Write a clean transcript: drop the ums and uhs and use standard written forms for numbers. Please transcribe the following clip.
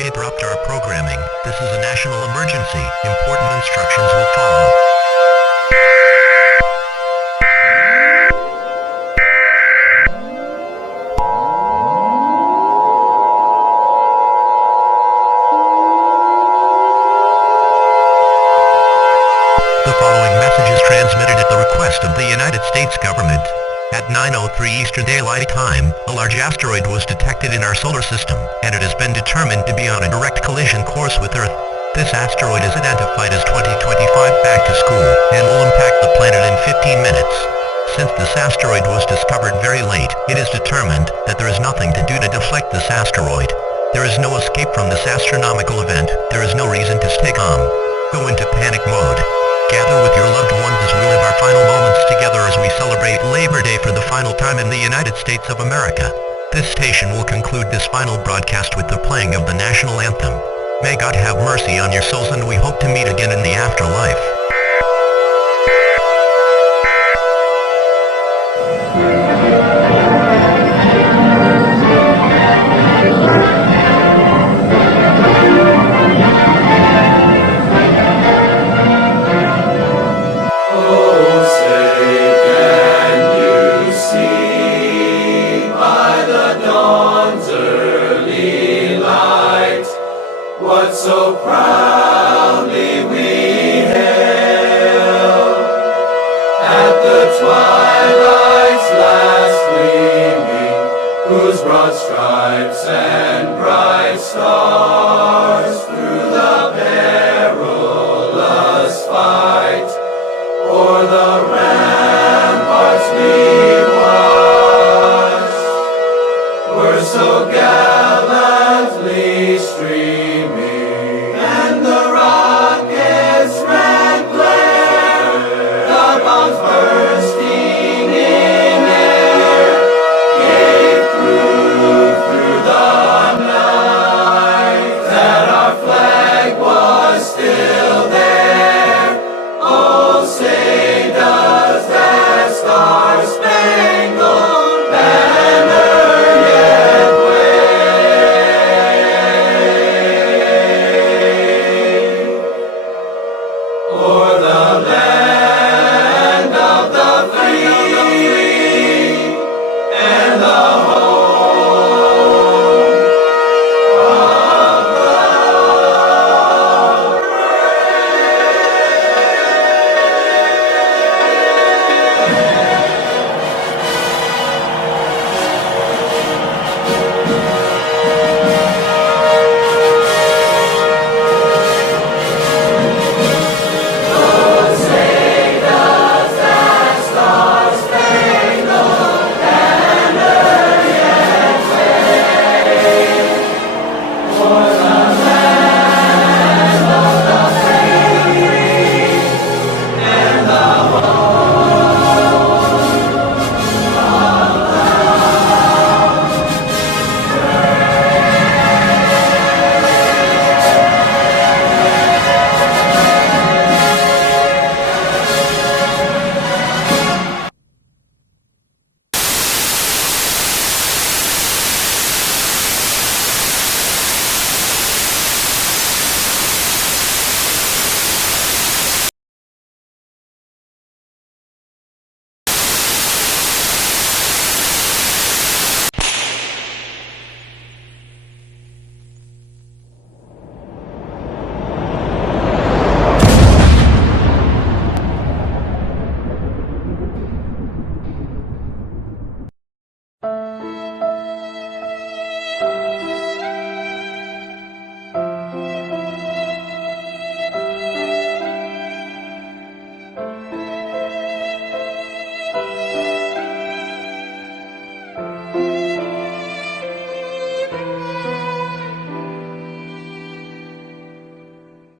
We interrupt our programming. This is a national emergency. Important instructions will follow. The following message is transmitted at the request of the United States government. At 9:03 Eastern Daylight Time, a large asteroid was detected in our solar system, and it has been determined to be on a direct collision course with Earth. This asteroid is identified as 2025 Back to School, and will impact the planet in 15 minutes. Since this asteroid was discovered very late, it is determined that there is nothing to do to deflect this asteroid. There is no escape from this astronomical event. There is no reason to stay calm. Go into panic mode. Gather with your loved ones as we live our final moments together as we celebrate Labor Day for the final time in the United States of America. This station will conclude this final broadcast with the playing of the national anthem. May God have mercy on your souls, and we hope to meet again in the afterlife. What so proudly we hailed at the twilight's last gleaming, whose broad stripes and bright stars